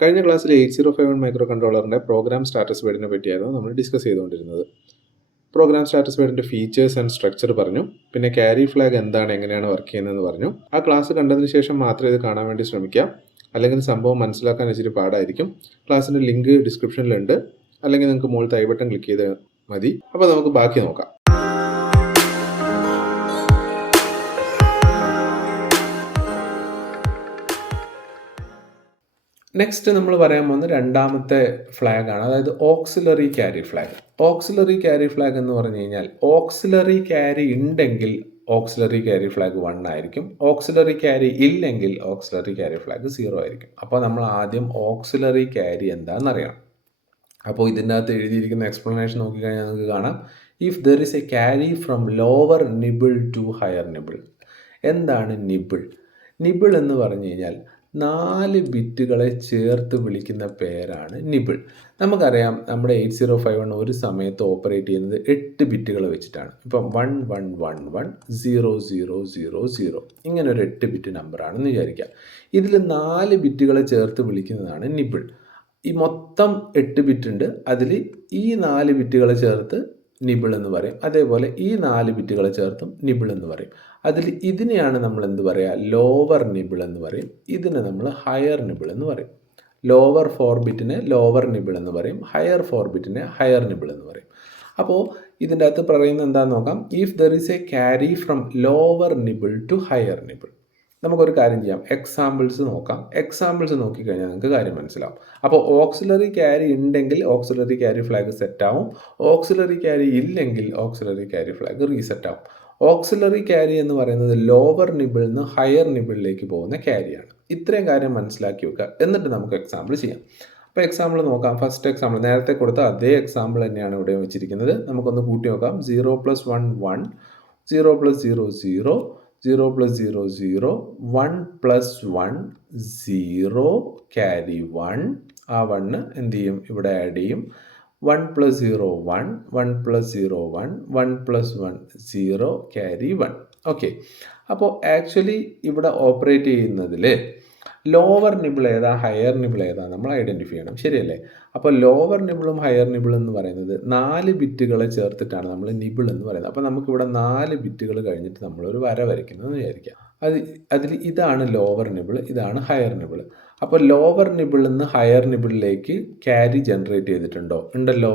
കഴിഞ്ഞ ക്ലാസ്സിൽ 8051 മൈക്രോ കൺട്രോളറിൻ്റെ പ്രോഗ്രാം സ്റ്റാറ്റസ് വേർഡിനെ പറ്റിയായിരുന്നു നമ്മൾ ഡിസ്കസ് ചെയ്തുകൊണ്ടിരുന്നത്. പ്രോഗ്രാം സ്റ്റാറ്റസ് വേർഡിൻ്റെ ഫീച്ചേഴ്സ് ആൻഡ് സ്ട്രക്ചർ പറഞ്ഞു, പിന്നെ ക്യാരി ഫ്ലാഗ് എന്താണ്, എങ്ങനെയാണ് വർക്ക് ചെയ്യുന്നതെന്ന് പറഞ്ഞു. ആ ക്ലാസ് കണ്ടതിന് ശേഷം മാത്രം ഇത് കാണാൻ വേണ്ടി ശ്രമിക്കാം, അല്ലെങ്കിൽ സംഭവം മനസ്സിലാക്കാൻ ഇച്ചിരി പാടായിരിക്കും. ക്ലാസ്സിൻ്റെ ലിങ്ക് ഡിസ്ക്രിപ്ഷനിലുണ്ട്, അല്ലെങ്കിൽ നിങ്ങൾക്ക് മുകളിൽ ഐ ബട്ടൺ ക്ലിക്ക് ചെയ്ത് മതി. അപ്പോൾ നമുക്ക് ബാക്കി നോക്കാം. നെക്സ്റ്റ് നമ്മൾ പറയാൻ പോകുന്ന രണ്ടാമത്തെ ഫ്ലാഗ് ആണ്, അതായത് auxiliary carry flag. Auxiliary carry flag എന്ന് പറഞ്ഞു കഴിഞ്ഞാൽ ഓക്സിലറി ക്യാരി ഉണ്ടെങ്കിൽ ഓക്സിലറി ക്യാരി ഫ്ലാഗ് 1 ആയിരിക്കും, ഓക്സിലറി ക്യാരി ഇല്ലെങ്കിൽ ഓക്സിലറി ക്യാരി ഫ്ലാഗ് 0 ആയിരിക്കും. അപ്പോൾ നമ്മൾ ആദ്യം ഓക്സിലറി ക്യാരി എന്താണെന്നറിയണം. അപ്പോൾ ഇതിൻ്റെ അകത്ത് എഴുതിയിരിക്കുന്ന എക്സ്പ്ലനേഷൻ നോക്കിക്കഴിഞ്ഞാൽ നമുക്ക് കാണാം, if there is a carry from lower nibble to higher nibble. എന്താണ് നിബിൾ? നിബിൾ എന്ന് പറഞ്ഞു കഴിഞ്ഞാൽ 4 ബിറ്റുകളെ ചേർത്ത് വിളിക്കുന്ന പേരാണ് നിബിൾ. നമുക്കറിയാം നമ്മുടെ 8051 ഒരു സമയത്ത് ഓപ്പറേറ്റ് ചെയ്യുന്നത് 8 ബിറ്റുകൾ വെച്ചിട്ടാണ്. ഇപ്പം 1111 0000 ഇങ്ങനെ ഒരു 8 ബിറ്റ് നമ്പറാണെന്ന് വിചാരിക്കാം. ഇതിൽ 4 ബിറ്റുകളെ ചേർത്ത് വിളിക്കുന്നതാണ് നിബിൾ. ഈ മൊത്തം 8 ബിറ്റ് ഉണ്ട്, അതിൽ ഈ 4 ബിറ്റുകളെ ചേർത്ത് നിബിൾ എന്ന് പറയും. അതേപോലെ ഈ 4 ബിറ്റുകളെ ചേർത്തും നിബിൾ എന്ന് പറയും. അതിൽ ഇതിനെയാണ് നമ്മൾ എന്ത് പറയുക, ലോവർ നിബിൾ എന്ന് പറയും. ഇതിനെ നമ്മൾ ഹയർ നിബിൾ എന്ന് പറയും. ലോവർ 4 ബിറ്റിനെ ലോവർ നിബിൾ എന്ന് പറയും, ഹയർ 4 ബിറ്റിനെ ഹയർ നിബിൾ എന്ന് പറയും. അപ്പോൾ ഇതിൻ്റെ അകത്ത് പറയുന്നത് എന്താണെന്ന് നോക്കാം. If there is a carry from lower nibble to higher nibble. നമുക്കൊരു കാര്യം ചെയ്യാം, എക്സാമ്പിൾസ് നോക്കാം. എക്സാമ്പിൾസ് നോക്കിക്കഴിഞ്ഞാൽ നിങ്ങൾക്ക് കാര്യം മനസ്സിലാവും. അപ്പോൾ ഓക്സിലറി ക്യാരി ഉണ്ടെങ്കിൽ ഓക്സിലറി ക്യാരി ഫ്ലാഗ് സെറ്റ് ആവും, ഓക്സിലറി ക്യാരി ഇല്ലെങ്കിൽ ഓക്സിലറി ക്യാരി ഫ്ലാഗ് റീസെറ്റ് ആവും. ഓക്സിലറി ക്യാരി എന്ന് പറയുന്നത് ലോവർ നിബിളിൽ നിന്ന് ഹയർ നിബിളിലേക്ക് പോകുന്ന ക്യാരിയാണ്. ഇത്രയും കാര്യം മനസ്സിലാക്കി വെക്കുക, എന്നിട്ട് നമുക്ക് എക്സാമ്പിൾ ചെയ്യാം. അപ്പോൾ എക്സാമ്പിൾ നോക്കാം. ഫസ്റ്റ് എക്സാമ്പിൾ നേരത്തെ കൊടുത്ത അതേ എക്സാമ്പിൾ തന്നെയാണ് ഇവിടെ വെച്ചിരിക്കുന്നത്. നമുക്കൊന്ന് കൂട്ടി നോക്കാം. 0 + 1 1, 0 + 0 0, 0 + 0 0, 1 + 1 0, ക്യാരി 1. ആ 1 എന്ത് ചെയ്യും, ഇവിടെ ആഡ് ചെയ്യും. 1 + 0 1, 1 + 0 1, 1 + 1 0, ക്യാരി 1. ഓക്കെ, അപ്പോൾ ആക്ച്വലി ഇവിടെ ഓപ്പറേറ്റ് ചെയ്യുന്നതിൽ ലോവർ നിബിൾ ഏതാ ഹയർ നിബിൾ ഏതാ നമ്മൾ ഐഡൻറ്റിഫൈ ചെയ്യണം, ശരിയല്ലേ? അപ്പോൾ ലോവർ നിബിളും ഹയർ നിബിളും എന്ന് പറയുന്നത് 4 ബിറ്റുകളെ ചേർത്തിട്ടാണ് നമ്മൾ നിബിൾ എന്ന് പറയുന്നത്. അപ്പോൾ നമുക്കിവിടെ 4 ബിറ്റുകൾ കഴിഞ്ഞിട്ട് നമ്മളൊരു വര വരയ്ക്കുന്നതെന്ന് വിചാരിക്കാം. അതിൽ ഇതാണ് ലോവർ നിബിൾ, ഇതാണ് ഹയർ നിബിൾ. അപ്പോൾ ലോവർ നിബിളിൽ നിന്ന് ഹയർ നിബിളിലേക്ക് ക്യാരി ജനറേറ്റ് ചെയ്തിട്ടുണ്ടോ? ഉണ്ടല്ലോ.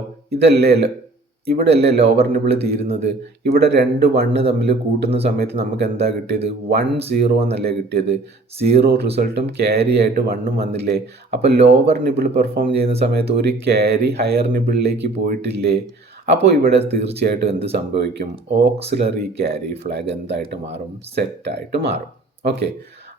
ഇവിടെ അല്ലേ ലോവർ നിബിൾ തീരുന്നത്. ഇവിടെ 2 1 തമ്മിൽ കൂട്ടുന്ന സമയത്ത് നമുക്ക് എന്താ കിട്ടിയത്? 1 0 എന്നല്ലേ കിട്ടിയത്. 0 റിസൾട്ടും ക്യാരി ആയിട്ട് 1ഉം വന്നില്ലേ. അപ്പോൾ ലോവർ നിബിൾ പെർഫോം ചെയ്യുന്ന സമയത്ത് ഒരു ക്യാരി ഹയർ നിബിളിലേക്ക് പോയിട്ടില്ലേ. അപ്പോൾ ഇവിടെ തീർച്ചയായിട്ടും എന്ത് സംഭവിക്കും? ഓക്സിലറി ക്യാരി ഫ്ലാഗ് എന്തായിട്ട് മാറും? സെറ്റായിട്ട് മാറും. ഓക്കെ,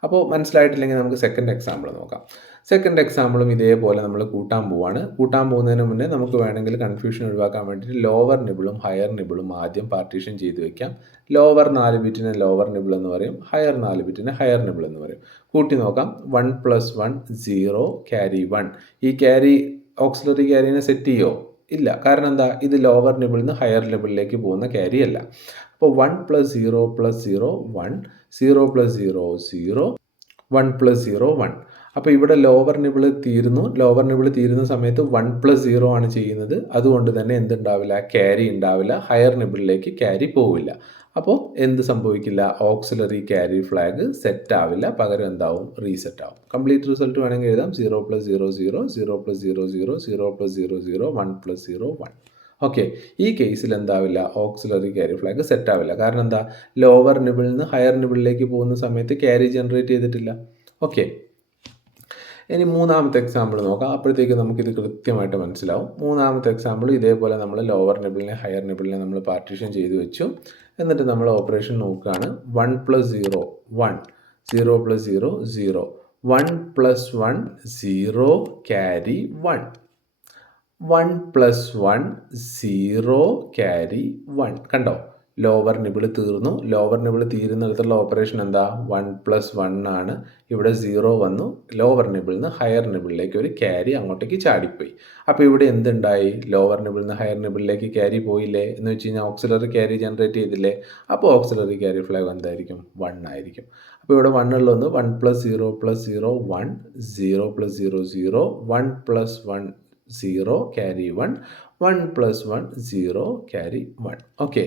അപ്പോൾ മനസ്സിലായിട്ടില്ലെങ്കിൽ നമുക്ക് സെക്കൻഡ് എക്സാമ്പിൾ നോക്കാം. സെക്കൻഡ് എക്സാമ്പിളും ഇതേപോലെ നമ്മൾ കൂട്ടാൻ പോവാണ്. കൂട്ടാൻ പോകുന്നതിന് മുന്നേ നമുക്ക് വേണമെങ്കിൽ കൺഫ്യൂഷൻ ഒഴിവാക്കാൻ വേണ്ടിയിട്ട് ലോവർ നിബിളും ഹയർ നിബിളും ആദ്യം പാർട്ടീഷൻ ചെയ്ത് വെക്കാം. ലോവർ 4 ബിറ്റിനെ ലോവർ നിബിൾ എന്ന് പറയും, ഹയർ 4 ബിറ്റിനെ ഹയർ നിബിൾ എന്ന് പറയും. കൂട്ടി നോക്കാം. 1 + 1 0, ക്യാരി 1. ഈ ക്യാരി ഓക്സിലറി ക്യാരിനെ സെറ്റ് ചെയ്യോ? ഇല്ല. കാരണം എന്താ? ഇത് ലോവർ നിബിളിൽ നിന്ന് ഹയർ നിബിളിലേക്ക് പോകുന്ന ക്യാരി അല്ല. അപ്പോൾ 1 + 0 + 0 1, 0 + 0 0, 1 + 0 1. അപ്പോൾ ഇവിടെ ലോവർ നിബിൾ തീരുന്നു. ലോവർ നിബിൾ തീരുന്ന സമയത്ത് 1 + 0 ആണ് ചെയ്യുന്നത്. അതുകൊണ്ട് തന്നെ എന്തുണ്ടാവില്ല? ക്യാരി ഉണ്ടാവില്ല. ഹയർ നിബിളിലേക്ക് ക്യാരി പോവില്ല. അപ്പോൾ എന്ത് സംഭവിക്കില്ല? ഓക്സിലറി ക്യാരി ഫ്ലാഗ് സെറ്റ് ആവില്ല, പകരം എന്താവും? റീസെറ്റ് ആവും. കംപ്ലീറ്റ് റിസൾട്ട് വേണമെങ്കിൽ എഴുതാം. 0 + 0 0, 0 + 0 0, 0 + 0 0, 1 + 0 1. ഓക്കെ, ഈ കേസിൽ എന്താവില്ല? ഓക്സിലറി ക്യാരി ഫ്ലാഗ് സെറ്റ് ആവില്ല. കാരണം എന്താ? ലോവർ നിബിളിൽ നിന്ന് ഹയർ നിബിളിലേക്ക് പോകുന്ന സമയത്ത് ക്യാരി ജനറേറ്റ് ചെയ്തിട്ടില്ല. ഓക്കെ, ഇനി മൂന്നാമത്തെ എക്സാമ്പിൾ നോക്കാം. അപ്പോഴത്തേക്ക് നമുക്കിത് കൃത്യമായിട്ട് മനസ്സിലാവും. മൂന്നാമത്തെ എക്സാമ്പിൾ ഇതേപോലെ നമ്മൾ ലോവർ നിബിളിനെ ഹയർ നിബിളിനെ നമ്മൾ പാർട്ടീഷൻ ചെയ്ത് വെച്ചു. എന്നിട്ട് നമ്മൾ ഓപ്പറേഷൻ നോക്കുകയാണ്. 1 + 0 1, 0 + 0 0, 1 + 1 0, ക്യാരി 1. 1 + 1 0, ക്യാരി 1. കണ്ടോ? ലോവർ നിബിൾ തീർന്നു. ലോവർ നിബിൾ തീരുന്നിടത്തുള്ള ഓപ്പറേഷൻ എന്താ? 1+1 ആണ്. ഇവിടെ 0 വന്നു. ലോവർ നിബിളിൽ നിന്ന് ഹയർ നിബിളിലേക്ക് ഒരു ക്യാരി അങ്ങോട്ടേക്ക് ചാടിപ്പോയി. അപ്പോൾ ഇവിടെ എന്തുണ്ടായി? ലോവർ നിബിളിൽ നിന്ന് ഹയർ നിബിളിലേക്ക് ക്യാരി പോയില്ലേ എന്ന് വെച്ച് കഴിഞ്ഞാൽ ഓക്സിലറി ക്യാരി ജനറേറ്റ് ചെയ്തില്ലേ? അപ്പോൾ ഓക്സിലറി ക്യാരി ഫ്ലാഗ് എന്തായിരിക്കും? 1 ആയിരിക്കും. അപ്പോൾ ഇവിടെ 1 ഉള്ളതൊന്ന് 1+0+0 1 0+0 0 1+1 0 ക്യാരി 1 1+1 0 ക്യാരി 1. ഓക്കെ,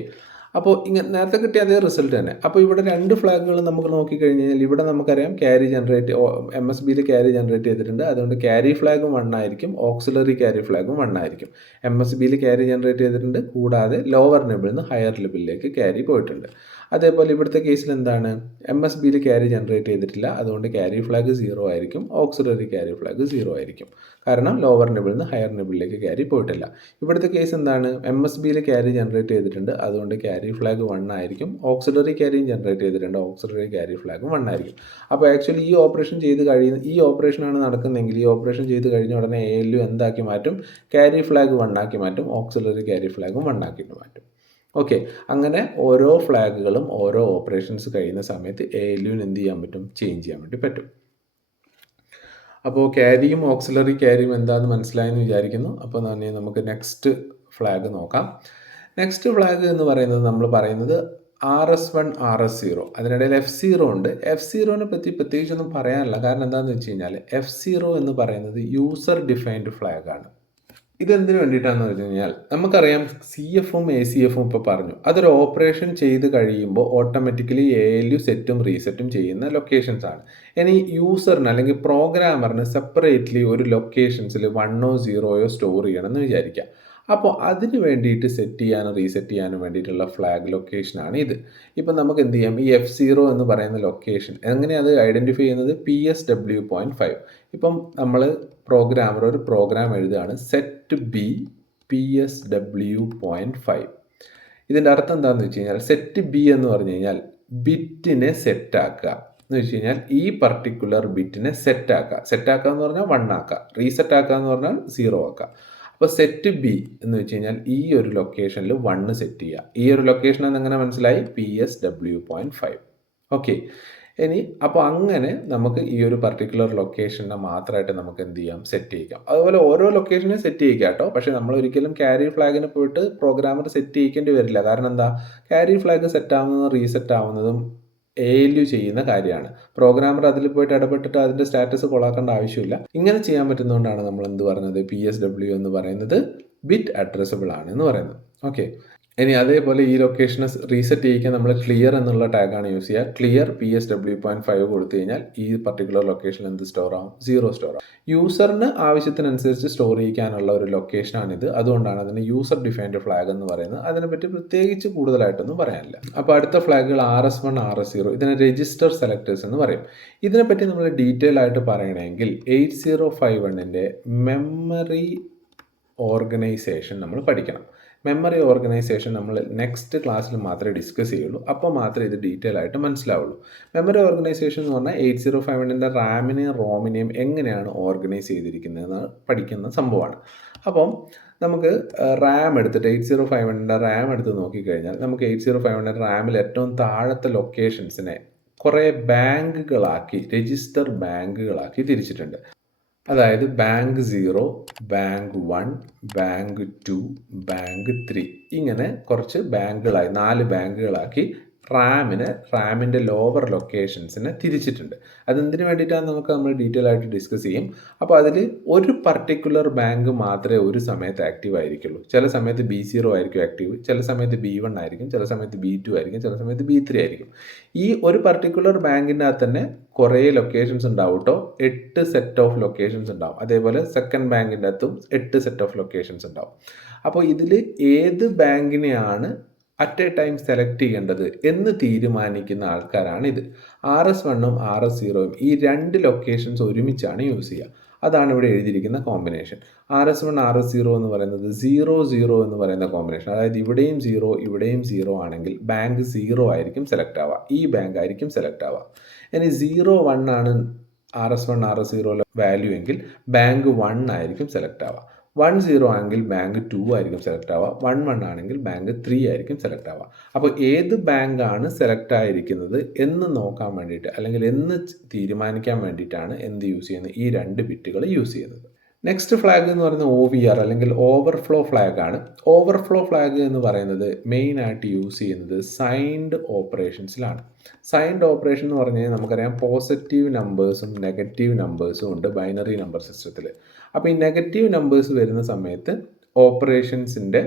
അപ്പോൾ ഇങ്ങനെ നേരത്തെ കിട്ടിയ അതേ റിസൾട്ട് തന്നെ. അപ്പോൾ ഇവിടെ രണ്ട് ഫ്ലാഗുകൾ നമുക്ക് നോക്കിക്കഴിഞ്ഞ് കഴിഞ്ഞാൽ ഇവിടെ നമുക്കറിയാം ക്യാരി ജനറേറ്റ് MSBയിൽ ക്യാരി ജനറേറ്റ് ചെയ്തിട്ടുണ്ട്. അതുകൊണ്ട് ക്യാരി ഫ്ലാഗും 1 ആയിരിക്കും, ഓക്സിലറി ക്യാരി ഫ്ലാഗും 1 ആയിരിക്കും. MSBയിൽ ക്യാരി ജനറേറ്റ് ചെയ്തിട്ടുണ്ട്, കൂടാതെ ലോവർ ലെവലിൽ നിന്ന് ഹയർ ലെവലിലേക്ക് ക്യാരി പോയിട്ടുണ്ട്. അതേപോലെ ഇവിടുത്തെ കേസിൽ എന്താണ്? MSBയിൽ ക്യാരി ജനറേറ്റ് ചെയ്തിട്ടില്ല, അതുകൊണ്ട് ക്യാരി ഫ്ലാഗ് 0 ആയിരിക്കും, ഓക്സിലറി ക്യാരി ഫ്ലാഗ് 0 ആയിരിക്കും. കാരണം ലോവർ ലെവലിൽ നിന്ന് ഹയർ ലെവലിലേക്ക് ക്യാരി പോയിട്ടില്ല. ഇവിടുത്തെ കേസ് എന്താണ്? MSBയിൽ ക്യാരി ജനറേറ്റ് ചെയ്തിട്ടുണ്ട്, അതുകൊണ്ട് ക്യാരി ഫ്ലാഗ് 1 ആയിരിക്കും. ഓക്സിലറി ക്യാരിയും ജനറേറ്റ് ചെയ്തിട്ടുണ്ട്, ഓക്സിലറി ക്യാരി ഫ്ലാഗും 1 ആയിരിക്കും. അപ്പോൾ ആക്ച്വലി ഈ ഓപ്പറേഷൻ ചെയ്ത് കഴിയുന്ന ഈ ഓപ്പറേഷനാണ് നടക്കുന്നതെങ്കിൽ ഈ ഓപ്പറേഷൻ ചെയ്ത് കഴിഞ്ഞ ഉടനെ ALU എന്താക്കി മാറ്റും? ക്യാരി ഫ്ലാഗ് 1 ആക്കി മാറ്റും, ഓക്സിലറി ക്യാരി ഫ്ലാഗും 1 ആക്കിയിട്ട് മാറ്റും. ഓക്കെ, അങ്ങനെ ഓരോ ഫ്ലാഗുകളും ഓരോ ഓപ്പറേഷൻസ് കഴിയുന്ന സമയത്ത് ALUവിന് എന്ത് ചെയ്യാൻ പറ്റും? ചേഞ്ച് ചെയ്യാൻ വേണ്ടി പറ്റും. അപ്പോൾ ക്യാരിയും ഓക്സിലറി ക്യാരിയും എന്താണെന്ന് മനസ്സിലായെന്ന് വിചാരിക്കുന്നു. അപ്പോൾ നമുക്ക് നെക്സ്റ്റ് ഫ്ലാഗ് നോക്കാം. നെക്സ്റ്റ് ഫ്ലാഗ് എന്ന് പറയുന്നത് നമ്മൾ പറയുന്നത് RS1 RS0. അതിനിടയിൽ F0 ഉണ്ട്. F0നെ പറ്റി പ്രത്യേകിച്ചൊന്നും പറയാനില്ല. കാരണം എന്താണെന്ന് വെച്ച് കഴിഞ്ഞാൽ F0 എന്ന് പറയുന്നത് യൂസർ ഡിഫൈൻഡ് ഫ്ലാഗ് ആണ്. ഇതെന്തിനു വേണ്ടിയിട്ടാണെന്ന് വെച്ച് കഴിഞ്ഞാൽ നമുക്കറിയാം CFും ACFും ഇപ്പോൾ പറഞ്ഞു, അതൊരു ഓപ്പറേഷൻ ചെയ്ത് കഴിയുമ്പോൾ ഓട്ടോമാറ്റിക്കലി ALU സെറ്റും റീസെറ്റും ചെയ്യുന്ന ലൊക്കേഷൻസ് ആണ്. ഇനി യൂസറിന് അല്ലെങ്കിൽ പ്രോഗ്രാമറിന് സെപ്പറേറ്റ്ലി ഒരു ലൊക്കേഷൻസിൽ 1ഓ 0ഓ സ്റ്റോർ ചെയ്യണമെന്ന് വിചാരിക്കാം. അപ്പോൾ അതിന് വേണ്ടിയിട്ട് സെറ്റ് ചെയ്യാനും റീസെറ്റ് ചെയ്യാനും വേണ്ടിയിട്ടുള്ള ഫ്ലാഗ് ലൊക്കേഷനാണ് ഇത്. ഇപ്പം നമുക്ക് എന്ത് ചെയ്യാം? ഈ F0 എന്ന് പറയുന്ന ലൊക്കേഷൻ എങ്ങനെയാണ് അത് ഐഡൻറ്റിഫൈ ചെയ്യുന്നത്? PSW.5. ഇപ്പം നമ്മൾ പ്രോഗ്രാമർ ഒരു പ്രോഗ്രാം എഴുതുകയാണ്, സെറ്റ് B PSW.5. ഇതിൻ്റെ അർത്ഥം എന്താണെന്ന് വെച്ച് കഴിഞ്ഞാൽ സെറ്റ് B എന്ന് പറഞ്ഞു കഴിഞ്ഞാൽ ബിറ്റിനെ സെറ്റാക്കുക എന്ന് വെച്ച് കഴിഞ്ഞാൽ ഈ പർട്ടിക്കുലർ ബിറ്റിനെ സെറ്റാക്കുക. സെറ്റാക്കുക എന്ന് പറഞ്ഞാൽ 1 ആക്കുക, റീസെറ്റ് ആക്കുക എന്ന് പറഞ്ഞാൽ 0 ആക്കുക. അപ്പോൾ സെറ്റ് B എന്ന് വെച്ച് കഴിഞ്ഞാൽ ഈ ഒരു ലൊക്കേഷനിൽ 1 സെറ്റ് ചെയ്യുക. ഈ ഒരു ലൊക്കേഷൻ എങ്ങനെ മനസ്സിലായി? PSW.5. ഓക്കെ, ഇനി അപ്പോൾ അങ്ങനെ നമുക്ക് ഈ ഒരു പർട്ടിക്കുലർ ലൊക്കേഷനെ മാത്രമായിട്ട് നമുക്ക് എന്ത് ചെയ്യാം? സെറ്റ് ചെയ്യിക്കാം. അതുപോലെ ഓരോ ലൊക്കേഷനും സെറ്റ് ചെയ്യിക്കാം കേട്ടോ. പക്ഷേ നമ്മൾ ഒരിക്കലും ക്യാരി ഫ്ലാഗിന് പോയിട്ട് പ്രോഗ്രാമർ സെറ്റ് ചെയ്യിക്കേണ്ടി വരില്ല. കാരണം എന്താ? ക്യാരി ഫ്ലാഗ് സെറ്റ് ആവുന്നതും റീസെറ്റ് ആവുന്നതും ALU ചെയ്യുന്ന കാര്യമാണ്. പ്രോഗ്രാമർ അതിൽ പോയിട്ട് ഇടപെട്ടിട്ട് അതിൻ്റെ സ്റ്റാറ്റസ് കൊളാക്കേണ്ട ആവശ്യമില്ല. ഇങ്ങനെ ചെയ്യാൻ പറ്റുന്നതുകൊണ്ടാണ് നമ്മൾ എന്ത് പറഞ്ഞത്? PSW എന്ന് പറയുന്നത് ബിറ്റ് അഡ്രസ്സബിൾ ആണ് എന്ന് പറയുന്നത്. ഓക്കെ, ഇനി അതേപോലെ ഈ ലൊക്കേഷനെ റീസെറ്റ് ചെയ്യിക്കാൻ നമ്മൾ ക്ലിയർ എന്നുള്ള ടാഗാണ് യൂസ് ചെയ്യുക. ക്ലിയർ PSW.5 കൊടുത്തു കഴിഞ്ഞാൽ ഈ പർട്ടിക്കുലർ ലൊക്കേഷൻ എന്ത് സ്റ്റോർ ആവും? 0 സ്റ്റോർ ആവും. യൂസറിന് ആവശ്യത്തിനനുസരിച്ച് സ്റ്റോർ ചെയ്യിക്കാനുള്ള ഒരു ലൊക്കേഷനാണിത്. അതുകൊണ്ടാണ് അതിന് യൂസർ ഡിഫൈൻഡ് ഫ്ലാഗ് എന്ന് പറയുന്നത്. അതിനെപ്പറ്റി പ്രത്യേകിച്ച് കൂടുതലായിട്ടൊന്നും പറയാനില്ല. അപ്പോൾ അടുത്ത ഫ്ലാഗുകൾ RS1 RS0. ഇതിനെ രജിസ്റ്റർ സെലക്ടേഴ്സ് എന്ന് പറയും. ഇതിനെപ്പറ്റി നമ്മൾ ഡീറ്റെയിൽ ആയിട്ട് പറയണമെങ്കിൽ 8051ൻ്റെ മെമ്മറി ഓർഗനൈസേഷൻ നമ്മൾ പഠിക്കണം. മെമ്മറി ഓർഗനൈസേഷൻ നമ്മൾ നെക്സ്റ്റ് ക്ലാസ്സിൽ മാത്രമേ ഡിസ്കസ് ചെയ്യുള്ളൂ. അപ്പോൾ മാത്രമേ ഇത് ഡീറ്റെയിൽ ആയിട്ട് മനസ്സിലാവുള്ളൂ. മെമ്മറി ഓർഗനൈസേഷൻ എന്ന് പറഞ്ഞാൽ 8051ൻ്റെ റാമിനെയും റോമിനെയും എങ്ങനെയാണ് ഓർഗനൈസ് ചെയ്തിരിക്കുന്നതെന്ന് പഠിക്കുന്ന സംഭവമാണ്. അപ്പം നമുക്ക് റാം എടുത്തിട്ട് 8051ൻ്റെ റാം എടുത്ത് നോക്കിക്കഴിഞ്ഞാൽ നമുക്ക് 8051ൻ്റെ റാമിൽ ഏറ്റവും താഴത്തെ ലൊക്കേഷൻസിനെ കുറേ ബാങ്കുകളാക്കി, രജിസ്റ്റർ ബാങ്കുകളാക്കി തിരിച്ചിട്ടുണ്ട്. അതായത് ബാങ്ക് 0, ബാങ്ക് 1, ബാങ്ക് 2, ബാങ്ക് 3 ഇങ്ങനെ കുറച്ച് ബാങ്കുകളായി 4 ബാങ്കുകളാക്കി റാമിൻ്റെ ലോവർ ലൊക്കേഷൻസിനെ തിരിച്ചിട്ടുണ്ട്. അതെന്തിനു വേണ്ടിയിട്ടാണ് നമ്മൾ ഡീറ്റെയിൽ ആയിട്ട് ഡിസ്കസ് ചെയ്യും. അപ്പോൾ അതിൽ ഒരു പർട്ടിക്കുലർ ബാങ്ക് മാത്രമേ ഒരു സമയത്ത് ആക്റ്റീവ് ആയിരിക്കുള്ളൂ. ചില സമയത്ത് B0 ആയിരിക്കും ആക്റ്റീവ്, ചില സമയത്ത് B1 ആയിരിക്കും, ചില സമയത്ത് B2 ആയിരിക്കും, ചില സമയത്ത് B3 ആയിരിക്കും. ഈ ഒരു പർട്ടിക്കുലർ ബാങ്കിൻ്റെ അകത്ത് തന്നെ കുറേ ലൊക്കേഷൻസ് ഉണ്ടാവും കേട്ടോ. 8 സെറ്റ് ഓഫ് ലൊക്കേഷൻസ് ഉണ്ടാവും. അതേപോലെ സെക്കൻഡ് ബാങ്കിൻ്റെ അകത്തും 8 സെറ്റ് ഓഫ് ലൊക്കേഷൻസ് ഉണ്ടാവും. അപ്പോൾ ഇതിൽ ഏത് ബാങ്കിനെയാണ് അറ്റ് എ ടൈം സെലക്ട് ചെയ്യേണ്ടത് എന്ന് തീരുമാനിക്കുന്ന ആൾക്കാരാണിത്. RS1ഉം RS0ഉം ഈ 2 ലൊക്കേഷൻസ് ഒരുമിച്ചാണ് യൂസ് ചെയ്യുക. അതാണ് ഇവിടെ എഴുതിയിരിക്കുന്ന കോമ്പിനേഷൻ. RS1 RS0 എന്ന് പറയുന്നത് 0 0 എന്ന് പറയുന്ന കോമ്പിനേഷൻ. അതായത് ഇവിടെയും 0 ഇവിടെയും 0 ആണെങ്കിൽ ബാങ്ക് 0 ആയിരിക്കും സെലക്ട് ആവുക, ഈ ബാങ്ക് ആയിരിക്കും സെലക്ട് ആവുക. ഇനി 0 1 ആണ് RS1 RS0 വാല്യൂ എങ്കിൽ ബാങ്ക് 1 ആയിരിക്കും സെലക്ട് ആവുക. 10 ആണെങ്കിൽ ബാങ്ക് 2 ആയിരിക്കും സെലക്ട് ആവുക, 11 ആണെങ്കിൽ ബാങ്ക് 3 ആയിരിക്കും സെലക്ട് ആവുക. അപ്പോൾ ഏത് ബാങ്കാണ് സെലക്ട് ആയിരിക്കുന്നത് എന്ന് നോക്കാൻ വേണ്ടിയിട്ട് അല്ലെങ്കിൽ എന്ന് തീരുമാനിക്കാൻ വേണ്ടിയിട്ടാണ് എന്ത് യൂസ് ചെയ്യുന്നത്, ഈ 2 ബിറ്റുകൾ യൂസ് ചെയ്യുന്നത്. നെക്സ്റ്റ് ഫ്ലാഗ് എന്ന് പറയുന്നത് OVR അല്ലെങ്കിൽ ഓവർഫ്ലോ ഫ്ലാഗ് ആണ്. ഓവർഫ്ലോ ഫ്ലാഗ് എന്ന് പറയുന്നത് മെയിനായിട്ട് യൂസ് ചെയ്യുന്നത് സൈൻഡ് ഓപ്പറേഷൻസിലാണ്. സൈൻഡ് ഓപ്പറേഷൻ എന്ന് പറഞ്ഞു കഴിഞ്ഞാൽ നമുക്കറിയാം പോസിറ്റീവ് നമ്പേഴ്സും നെഗറ്റീവ് നമ്പേഴ്സും ഉണ്ട് ബൈനറി നമ്പർ സിസ്റ്റത്തിൽ. അപ്പോൾ ഈ നെഗറ്റീവ് നമ്പേഴ്സ് വരുന്ന സമയത്ത് ഓപ്പറേഷൻസിൻ്റെ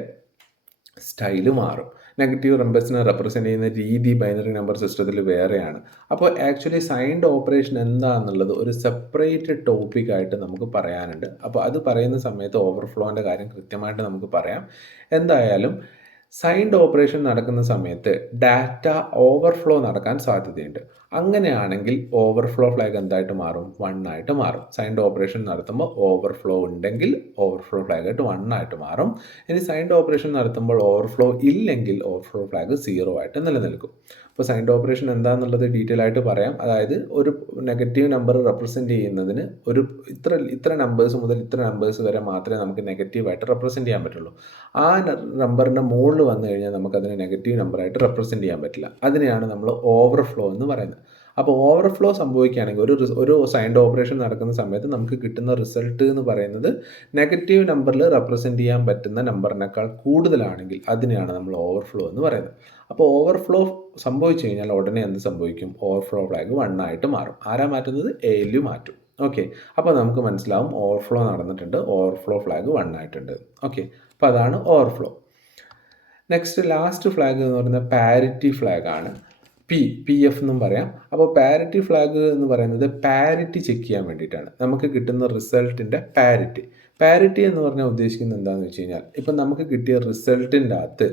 സ്റ്റൈല് മാറും. നെഗറ്റീവ് നമ്പേഴ്സിനെ റെപ്രസെൻ്റ് ചെയ്യുന്ന രീതി ബൈനറി നമ്പർ സിസ്റ്റത്തിൽ വേറെയാണ്. അപ്പോൾ ആക്ച്വലി സൈൻഡ് ഓപ്പറേഷൻ എന്താണെന്നുള്ളത് ഒരു സെപ്പറേറ്റ് ടോപ്പിക്കായിട്ട് നമുക്ക് പറയാനുണ്ട്. അപ്പോൾ അത് പറയുന്ന സമയത്ത് ഓവർഫ്ലോൻ്റെ കാര്യം കൃത്യമായിട്ട് നമുക്ക് പറയാം. എന്തായാലും സൈൻഡ് ഓപ്പറേഷൻ നടക്കുന്ന സമയത്ത് ഡാറ്റ ഓവർഫ്ലോ നടക്കാൻ സാധ്യതയുണ്ട്. അങ്ങനെയാണെങ്കിൽ ഓവർഫ്ലോ ഫ്ലാഗ് എന്തായിട്ട് മാറും? 1 ആയിട്ട് മാറും. സൈൻഡ് ഓപ്പറേഷൻ നടത്തുമ്പോൾ ഓവർഫ്ലോ ഉണ്ടെങ്കിൽ ഓവർഫ്ലോ ഫ്ലാഗ് ആയിട്ട് 1 ആയിട്ട് മാറും. ഇനി സൈൻഡ് ഓപ്പറേഷൻ നടത്തുമ്പോൾ ഓവർഫ്ലോ ഇല്ലെങ്കിൽ ഓവർഫ്ലോ ഫ്ലാഗ് 0 ആയിട്ട് നിലനിൽക്കും. അപ്പോൾ സൈൻഡ് ഓപ്പറേഷൻ എന്താണെന്നുള്ളത് ഡീറ്റെയിൽ ആയിട്ട് പറയാം. അതായത് ഒരു നെഗറ്റീവ് നമ്പർ റെപ്രസെൻറ്റ് ചെയ്യുന്നതിന് ഒരു ഇത്ര നമ്പേഴ്സ് മുതൽ ഇത്ര നമ്പേഴ്സ് വരെ മാത്രമേ നമുക്ക് നെഗറ്റീവായിട്ട് റെപ്രസെൻറ്റ് ചെയ്യാൻ പറ്റുള്ളൂ. ആ നമ്പറിൻ്റെ മുകളിൽ വന്നു കഴിഞ്ഞാൽ നമുക്കതിനെ നെഗറ്റീവ് നമ്പറായിട്ട് റെപ്രസെൻറ്റ് ചെയ്യാൻ പറ്റില്ല. അതിനെയാണ് നമ്മൾ ഓവർഫ്ലോ എന്ന് പറയുന്നത്. അപ്പോൾ ഓവർഫ്ലോ സംഭവിക്കുകയാണെങ്കിൽ ഒരു സൈൻഡ് ഓപ്പറേഷൻ നടക്കുന്ന സമയത്ത് നമുക്ക് കിട്ടുന്ന റിസൾട്ട് എന്ന് പറയുന്നത് നെഗറ്റീവ് നമ്പറിൽ റെപ്രസെൻറ്റ് ചെയ്യാൻ പറ്റുന്ന നമ്പറിനേക്കാൾ കൂടുതലാണെങ്കിൽ അതിനെയാണ് നമ്മൾ ഓവർഫ്ലോ എന്ന് പറയുന്നത്. അപ്പോൾ ഓവർഫ്ലോ സംഭവിച്ചു കഴിഞ്ഞാൽ ഉടനെ എന്ത് സംഭവിക്കും? ഓവർഫ്ലോ ഫ്ലാഗ് 1 ആയിട്ട് മാറും. ആരാ മാറ്റുന്നത്? ALU മാറ്റും. ഓക്കെ, അപ്പോൾ നമുക്ക് മനസ്സിലാവും ഓവർഫ്ലോ നടന്നിട്ടുണ്ട്, ഓവർഫ്ലോ ഫ്ലാഗ് 1 ആയിട്ടുണ്ട്. ഓക്കെ, അപ്പോൾ അതാണ് ഓവർഫ്ലോ. നെക്സ്റ്റ് ലാസ്റ്റ് ഫ്ലാഗ് എന്ന് പറയുന്നത് പാരിറ്റി ഫ്ലാഗ് ആണ്. PF എന്നും പറയാം. അപ്പോൾ പാരിറ്റി ഫ്ലാഗ് എന്ന് പറയുന്നത് പാരിറ്റി ചെക്ക് ചെയ്യാൻ വേണ്ടിയിട്ടാണ്. നമുക്ക് കിട്ടുന്ന റിസൾട്ടിൻ്റെ പാരിറ്റി എന്ന് പറഞ്ഞാൽ ഉദ്ദേശിക്കുന്നത് എന്താണെന്ന് വെച്ച് കഴിഞ്ഞാൽ ഇപ്പം നമുക്ക് കിട്ടിയ റിസൾട്ടിൻ്റെ അകത്ത്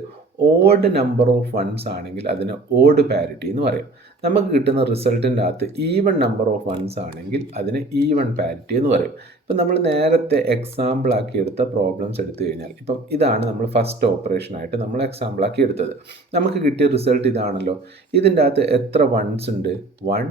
ഓഡ് നമ്പർ ഓഫ് വൺസ് ആണെങ്കിൽ അതിന് ഓഡ് പാരിറ്റി എന്ന് പറയും. നമുക്ക് കിട്ടുന്ന റിസൾട്ടിൻ്റെ അകത്ത് ഈവൺ നമ്പർ ഓഫ് വൺസ് ആണെങ്കിൽ അതിന് ഈവൺ പാരിറ്റി എന്ന് പറയും. ഇപ്പം നമ്മൾ നേരത്തെ എക്സാമ്പിളാക്കി എടുത്ത പ്രോബ്ലംസ് എടുത്തു കഴിഞ്ഞാൽ ഇപ്പം ഇതാണ് നമ്മൾ ഫസ്റ്റ് ഓപ്പറേഷനായിട്ട് നമ്മൾ എക്സാമ്പിളാക്കി എടുത്തത്. നമുക്ക് കിട്ടിയ റിസൾട്ട് ഇതാണല്ലോ. ഇതിൻ്റെ അകത്ത് എത്ര വൺസ് ഉണ്ട്? 1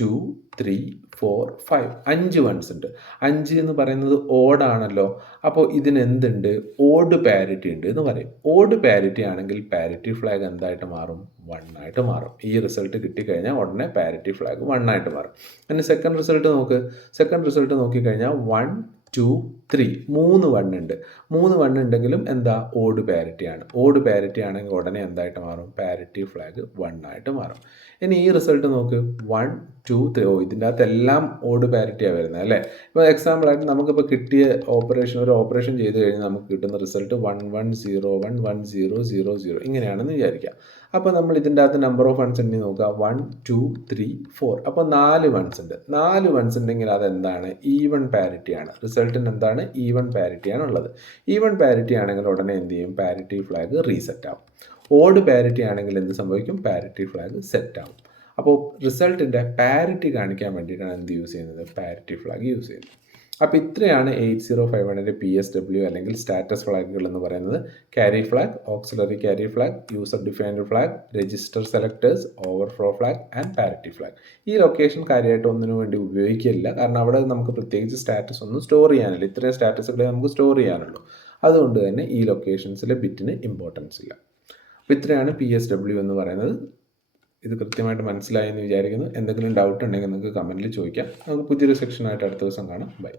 2 3 4 5 5 വൺസ് ഉണ്ട്. 5 എന്ന് പറയുന്നത് ഓഡാണല്ലോ. അപ്പോൾ ഇതിന് എന്തുണ്ട്? ഓഡ് പാരിറ്റി ഉണ്ട് എന്ന് പറയും. ഓഡ് പാരിറ്റി ആണെങ്കിൽ പാരിറ്റി ഫ്ലാഗ് എന്തായിട്ട് മാറും? 1 ആയിട്ട് മാറും. ഈ റിസൾട്ട് കിട്ടിക്കഴിഞ്ഞാൽ ഉടനെ പാരിറ്റി ഫ്ലാഗ് 1 ആയിട്ട് മാറും. പിന്നെ സെക്കൻഡ് റിസൾട്ട് നോക്ക്. സെക്കൻഡ് റിസൾട്ട് നോക്കിക്കഴിഞ്ഞാൽ 1 2 3 3 വൺ ഉണ്ട്. 3 വൺ ഉണ്ടെങ്കിലും എന്താ? ഓഡ് പാരിറ്റിയാണ്. ഓഡ് പാരിറ്റി ആണെങ്കിൽ ഉടനെ എന്തായിട്ട് മാറും? പാരിറ്റി ഫ്ലാഗ് 1 ആയിട്ട് മാറും. ഇനി ഈ റിസൾട്ട് നോക്ക്. 1 2 3 ഇതിൻ്റെ അകത്ത് എല്ലാം ഓഡ് പാരിറ്റിയാണ് വരുന്നത് അല്ലേ. ഇപ്പോൾ എക്സാമ്പിളായിട്ട് നമുക്കിപ്പോൾ കിട്ടിയ ഒരു ഓപ്പറേഷൻ ചെയ്ത് കഴിഞ്ഞാൽ നമുക്ക് കിട്ടുന്ന റിസൾട്ട് 1 1 0 1 1 0 0 0 ഇങ്ങനെയാണെന്ന് വിചാരിക്കുക. അപ്പോൾ നമ്മൾ ഇതിൻ്റെ അകത്ത് നമ്പർ ഓഫ് വൺസ് ഉണ്ടെങ്കിൽ നോക്കുക. 1 2 3 4 അപ്പോൾ 4 വൺസ് ഉണ്ട്. 4 വൺസ് ഉണ്ടെങ്കിൽ അതെന്താണ്? ഈവൺ പാരിറ്റിയാണ്. റിസൾട്ടിന് എന്താണ്? ഈവൺ പാരിറ്റിയാണ് ഉള്ളത്. ഈവൺ പാരിറ്റി ആണെങ്കിൽ ഉടനെ എന്ത് ചെയ്യും? പാരിറ്റി ഫ്ലാഗ് റീസെറ്റ് ആവും. ഓഡ് പാരിറ്റി ആണെങ്കിൽ എന്ത് സംഭവിക്കും? പാരിറ്റി ഫ്ലാഗ് സെറ്റ് ആവും. അപ്പോൾ റിസൾട്ടിൻ്റെ പാരിറ്റി കാണിക്കാൻ വേണ്ടിയിട്ടാണ് എന്ത് യൂസ് ചെയ്യുന്നത്? പാരിറ്റി ഫ്ലാഗ് യൂസ് ചെയ്യുന്നത്. അപ്പോൾ ഇത്രയാണ് 8051ൻ്റെ PSW അല്ലെങ്കിൽ സ്റ്റാറ്റസ് ഫ്ലാഗുകൾ എന്ന് പറയുന്നത്. Carry flag, auxiliary carry flag, user defined flag, register selectors, overflow flag and parity flag. ഈ ലൊക്കേഷൻ കാര്യമായിട്ട് ഒന്നിനു വേണ്ടി ഉപയോഗിക്കില്ല. കാരണം അവിടെ നമുക്ക് പ്രത്യേകിച്ച് സ്റ്റാറ്റസ് ഒന്നും സ്റ്റോർ ചെയ്യാനില്ല. ഇത്രയും സ്റ്റാറ്റസുകളെ നമുക്ക് സ്റ്റോർ ചെയ്യാനുള്ളൂ. അതുകൊണ്ട് തന്നെ ഈ ലൊക്കേഷൻസിലെ ബിറ്റിന് ഇമ്പോർട്ടൻസ് ഇല്ല. അപ്പോൾ ഇത്രയാണ് PSW എന്ന് പറയുന്നത്. ഇത് കൃത്യമായിട്ട് മനസ്സിലായി എന്ന് വിചാരിക്കുന്നു. എന്തെങ്കിലും ഡൗട്ട് ഉണ്ടെങ്കിൽ നിങ്ങൾക്ക് കമൻറ്റിൽ ചോദിക്കാം. നമുക്ക് പുതിയൊരു സെക്ഷനായിട്ട് അടുത്ത ദിവസം കാണാം. ബൈ.